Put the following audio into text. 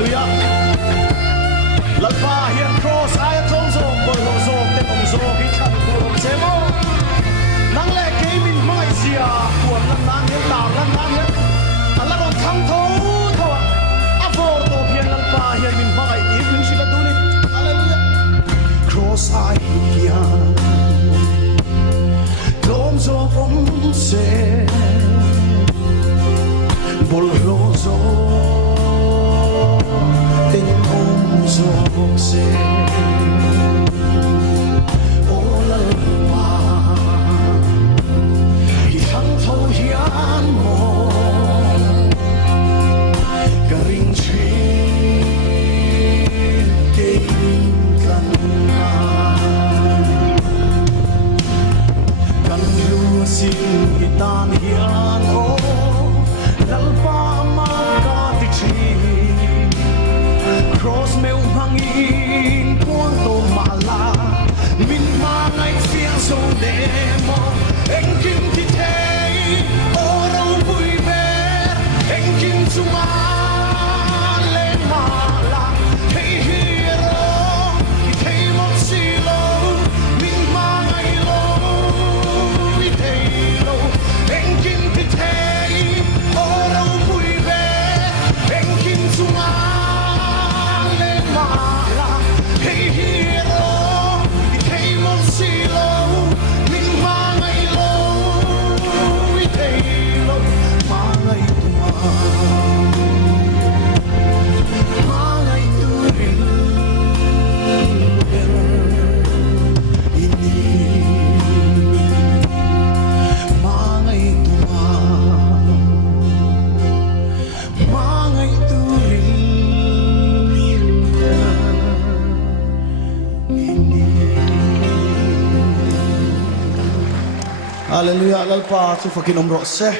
Hallelujah. Lalpa hian cross ai thong zong bol ho zong te ong zong hi khan kurom chemo. Nang le ke min mai zia kuan lan nan hian ta lan nan hian. Ala ron thang tho tho. A vor to hian lalpa hian min mai ti min sila duni. Hallelujah. Cross ai hian. Lom zong om se. Bol ho zong. Tình ôm gió xe ô lal pa hi thăng thâu hian mo cả ring chi cây căn căn lúa xin hi tan hian ô lal pa ma ca ti chi cross meu hangin quang to mala min ma ngai fiang so demo anh kim ti thei oro vui be anh kim chuma le mala hey hero ti thei mon silo min ma ngai lo ti thei lo anh kim ti thei oro vui be anh kim chuma hey hero, I came on silo, min mangai lo, I tailo, mangai tua, mangai turil, ini, mangai tua, mangai turil. Hallelujah, lalpa tu fakin umrok seh.